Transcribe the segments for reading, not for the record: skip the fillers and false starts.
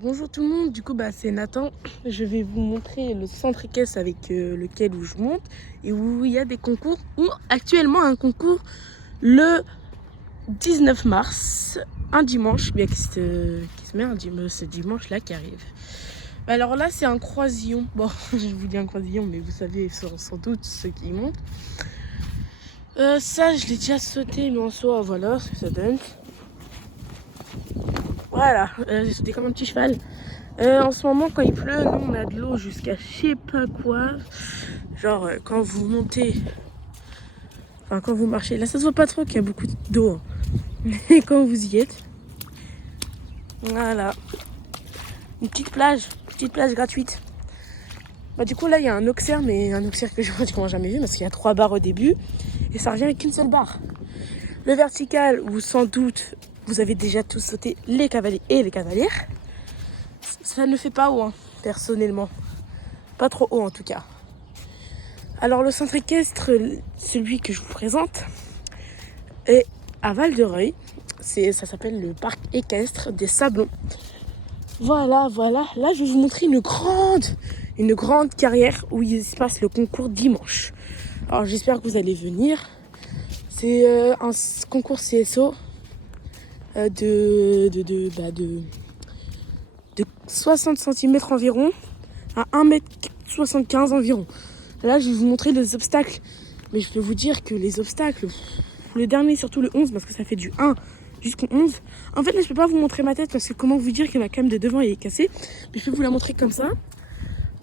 Bonjour tout le monde, du coup c'est Nathan. Je vais vous montrer le centre équestre avec lequel où je monte et où il y a des concours, ou actuellement un concours le 19 mars, un dimanche, bien qui se met ce dimanche là qui arrive. Alors là c'est un croisillon, bon je vous dis un croisillon mais vous savez sans doute ceux qui y montent. Ça je l'ai déjà sauté mais en soi voilà ce que ça donne. Voilà, j'ai sauté comme un petit cheval. En ce moment, quand il pleut, nous on a de l'eau jusqu'à je sais pas quoi. Genre, quand vous montez, enfin quand vous marchez, là ça se voit pas trop qu'il y a beaucoup d'eau. Hein. Mais quand vous y êtes, voilà, une petite plage gratuite. Bah, du coup, là il y a un auxerre, mais un auxerre que j'ai pratiquement jamais vu parce qu'il y a 3 barres au début et ça revient avec une seule barre. Le vertical, où sans doute vous avez déjà tous sauté, les cavaliers et les cavalières. Ça ne fait pas haut, hein, personnellement. Pas trop haut en tout cas. Alors le centre équestre, celui que je vous présente, est à Val-de-Reuil. Ça s'appelle le parc équestre des Sablons. Voilà. Là, je vais vous montrer une grande carrière où il se passe le concours dimanche. Alors j'espère que vous allez venir. C'est un concours CSO de 60 cm environ à 1,75 m environ. Là, je vais vous montrer les obstacles. Mais je peux vous dire que les obstacles, le dernier, surtout le 11, parce que ça fait du 1 jusqu'au 11. En fait, là, je peux pas vous montrer ma tête parce que comment vous dire que ma cam de devant elle est cassée. Mais je peux vous la montrer comme ça.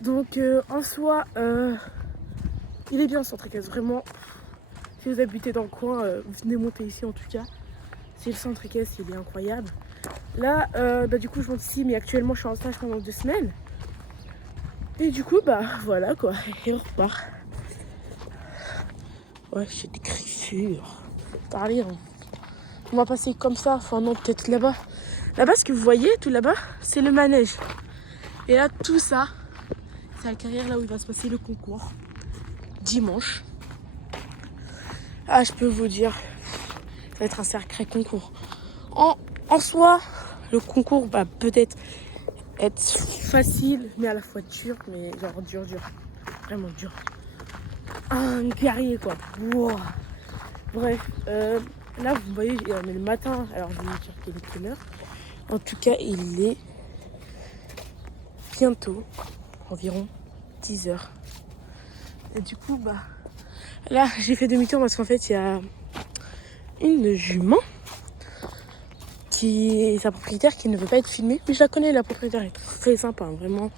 Donc, en soi, il est bien ce centre équestre. Vraiment, si vous habitez dans le coin, venez monter ici en tout cas. C'est le centre équestre, il est incroyable. Là, du coup, je monte ici, mais actuellement, je suis en stage pendant 2 semaines. Et du coup, voilà quoi. Et on repart. Ouais, j'ai des griffures. Parler, hein. On va passer comme ça. Enfin, non, peut-être là-bas. Là-bas, ce que vous voyez, tout là-bas, c'est le manège. Et là, tout ça, c'est la carrière là où il va se passer le concours. Dimanche. Ah, je peux vous dire, ça va être un sacré concours. En soi, le concours va peut-être être facile, mais à la fois dur, mais genre dur. Vraiment dur. Un guerrier, quoi. Wow. Bref, là, vous voyez, on est le matin. Alors, je vais vous dire qu'il est quelle heure. En tout cas, il est bientôt environ 10h. Et du coup, là, j'ai fait demi-tour parce qu'en fait, il y a une jument qui est sa propriétaire qui ne veut pas être filmée. Mais je la connais, la propriétaire est très sympa, hein, vraiment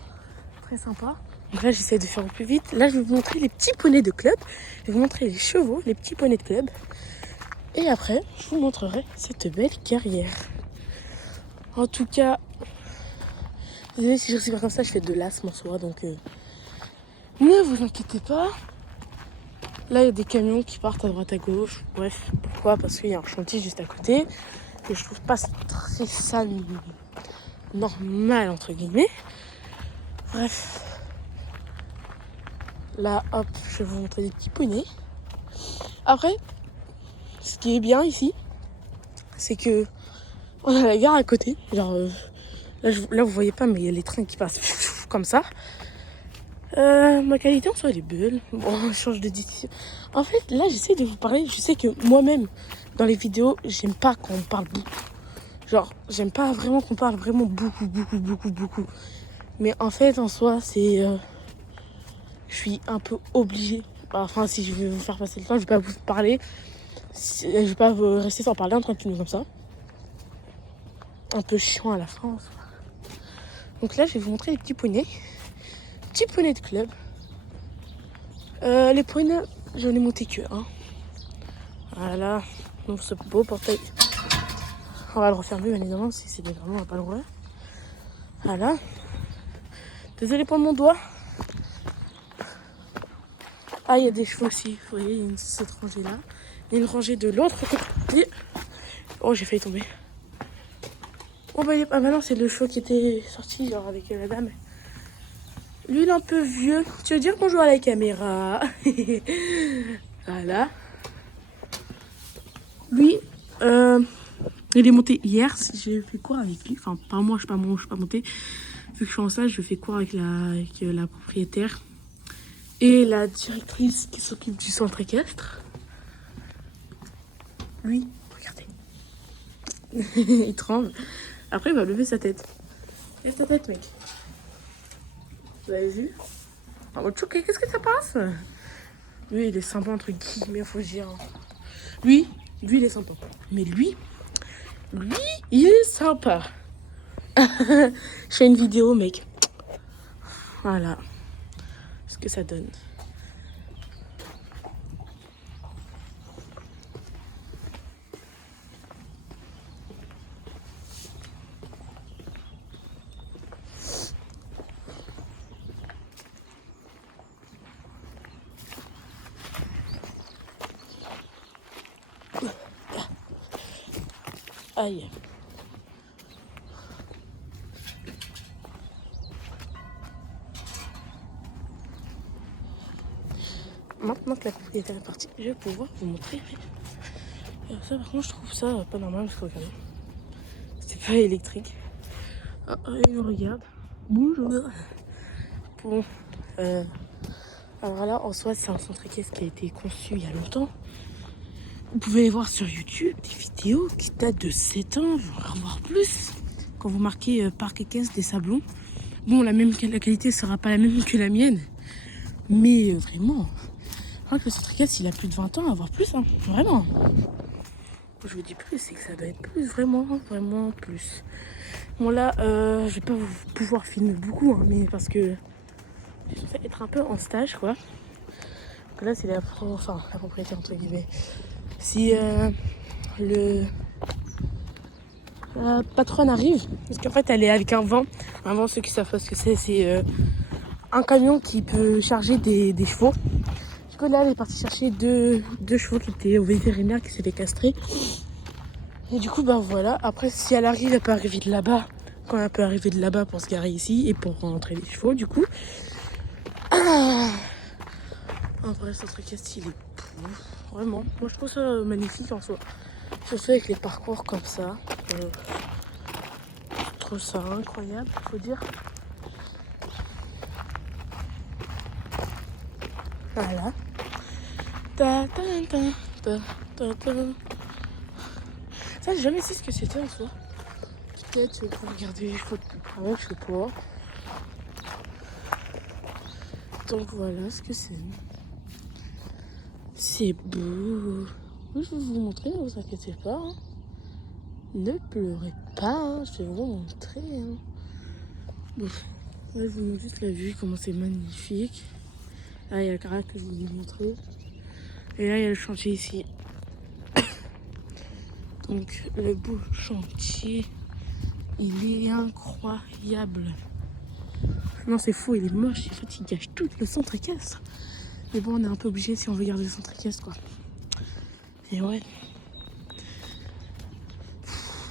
très sympa. Donc là, j'essaie de faire au plus vite. Là, je vais vous montrer les petits poneys de club. Je vais vous montrer les chevaux, les petits poneys de club. Et après, je vous montrerai cette belle carrière. En tout cas, désolé si je respire comme ça, je fais de l'asthme en soi, donc ne vous inquiétez pas. Là, il y a des camions qui partent à droite à gauche. Bref, pourquoi? Parce qu'il y a un chantier juste à côté. Que je trouve pas très sale, normal, entre guillemets. Bref. Là, hop, je vais vous montrer des petits poneys. Après, ce qui est bien ici, c'est que on a la gare à côté. Genre, là, vous voyez pas, mais il y a les trains qui passent comme ça. Ma qualité en soi elle est belle. Bon, je change de discussion. En fait, là j'essaie de vous parler. Je sais que moi-même, dans les vidéos, j'aime pas quand on parle beaucoup. Genre, j'aime pas vraiment qu'on parle vraiment beaucoup. Mais en fait, en soi, c'est... je suis un peu obligée. Enfin, si je veux vous faire passer le temps, je vais pas vous parler. Je vais pas rester sans parler en tranquille comme ça. Un peu chiant à la fin. En soi. Donc là, je vais vous montrer les petits poneys. Petits poneys de club. Les poneys, j'en ai monté que un. Voilà, donc ce beau portail. On va le refermer bien évidemment si c'est vraiment on va pas le rouvrir. Voilà. Désolé pour mon doigt. Ah, il y a des chevaux aussi. Vous voyez, il y a cette rangée là. Il y a une rangée de l'autre côté. Oh, j'ai failli tomber. Oh, ah bah non, c'est le cheval qui était sorti, genre avec la dame. Lui, il est un peu vieux. Tu veux dire bonjour à la caméra? Voilà. Lui, Il est monté hier. J'ai fait quoi avec lui? Enfin, pas moi, je suis pas montée. Vu que je suis en stage, je fais quoi avec la propriétaire et la directrice qui s'occupe du centre équestre. Lui, regardez. Il tremble. Après, il va lever sa tête. Lève ta tête, mec. Vous avez vu? En mode choqué, qu'est-ce que ça passe? Lui, il est sympa, entre guillemets, faut dire. Lui, il est sympa. Mais lui, il est sympa. Je fais une vidéo, mec. Voilà. Ce que ça donne. Aïe. Maintenant que la propriétaire est partie, je vais pouvoir vous montrer. Et ça, par contre, je trouve ça pas normal parce que regardez, c'est pas électrique. Ah, il me regarde. Bonjour. Bon, alors là, en soi, c'est un centre équestre qui a été conçu il y a longtemps. Vous pouvez les voir sur YouTube, des vidéos qui datent de 7 ans, voire plus. Quand vous marquez parc équestre des Sablons, bon, la qualité sera pas la même que la mienne, mais vraiment, je crois que le centre équestre, il a plus de 20 ans, voire plus, hein, vraiment. Je vous dis plus, c'est que ça doit être plus, vraiment plus. Bon là, je vais pas pouvoir filmer beaucoup, hein, mais parce que je vais être un peu en stage, quoi. Donc là, c'est la propriété, entre guillemets. Si la patronne arrive, parce qu'en fait, elle est avec un vent. Un vent, ceux qui savent pas ce que c'est un camion qui peut charger des chevaux. Du coup, là, elle est partie chercher deux chevaux qui étaient au vétérinaire, qui s'étaient castrés. Et du coup, ben voilà. Après, si elle arrive, elle peut arriver de là-bas. Quand elle peut arriver de là-bas pour se garer ici et pour rentrer les chevaux, du coup. En vrai, ce truc il est beau. Vraiment. Moi, je trouve ça magnifique en soi. Surtout avec les parcours comme ça. Je trouve ça incroyable, faut dire. Voilà. Ta, ta, ta, ta, ta, ta. Ça, j'ai jamais su ce que c'était en soi. Peut-être pour regarder les chevaux de plus près, je sais pas. Donc voilà ce que c'est. C'est beau. Je vais vous montrer, ne vous inquiétez pas. Hein. Ne pleurez pas, hein. Je vais vous montrer. Hein. Bon, là, je vous montre juste la vue, comment c'est magnifique. Là, il y a le carré que je vous ai montré. Et là, il y a le chantier ici. Donc, le beau chantier, il est incroyable. Non, c'est faux, il est moche. En fait, il gâche tout le centre équestre. Mais bon, on est un peu obligé si on veut garder le centre équestre, quoi. Et ouais.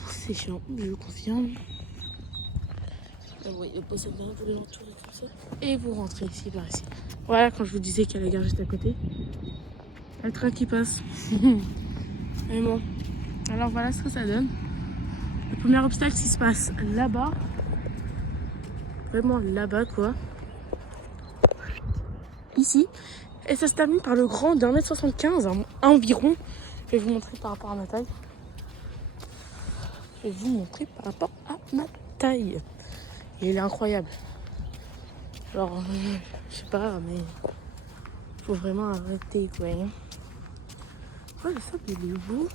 C'est chiant, je le confirme. Là, vous voyez, vous voulez l'entourer comme ça. Et vous rentrez ici, par ici. Voilà, quand je vous disais qu'il y a la gare juste à côté. Le train qui passe. Mais bon. Alors voilà ce que ça donne. Le premier obstacle qui se passe là-bas. Vraiment là-bas, quoi. Ici. Et ça se termine par le grand d'1m75 environ. Je vais vous montrer par rapport à ma taille. Je vais vous montrer par rapport à ma taille. Et il est incroyable. Genre, je sais pas, mais faut vraiment arrêter, quoi. Oh, le sable, il est beau.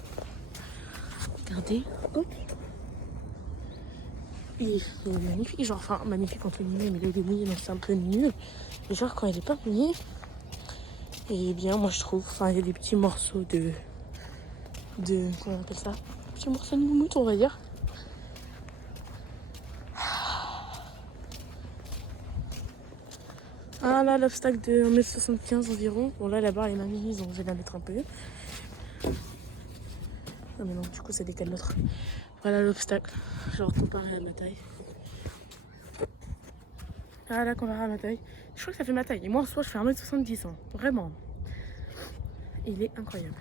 Regardez, hop. Il est magnifique, genre, enfin, magnifique entre guillemets, mais là, il est mouillé, donc c'est un peu nul. Mais genre, quand il est pas mouillé, il est bien, moi, je trouve. Enfin, il y a des petits morceaux de comment on appelle ça? Petits morceaux de moumoute, on va dire. Ah là, l'obstacle de 1m75 environ. Bon, là, la barre est mal mise, donc je vais la mettre un peu. Non, mais non, du coup, ça décale l'autre. Voilà l'obstacle, genre comparé à ma taille. Ah là, comparé à ma taille. Je crois que ça fait ma taille. Et moi, en soi, je fais 1m70, hein. Vraiment. Il est incroyable.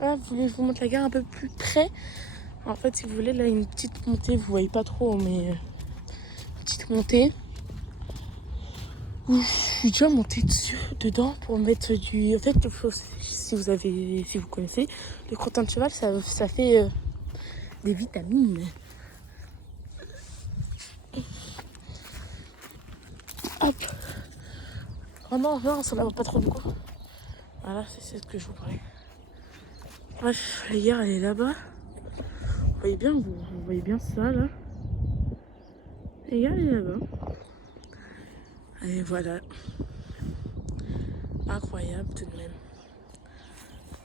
Ah, vous voulez que je vous montre la gare un peu plus près? En fait, si vous voulez, là, une petite montée, vous voyez pas trop, mais petite montée où je suis déjà montée dessus, dedans pour mettre du. En fait, si vous connaissez, le crottin de cheval, ça fait des vitamines. Hop. Oh non, non, ça ne va pas trop du coup. Voilà, c'est ce que je vous parlais. Bref, la gare, elle est là-bas. Vous voyez bien ça, là. La gare, elle est là-bas. Et voilà. Incroyable tout de même.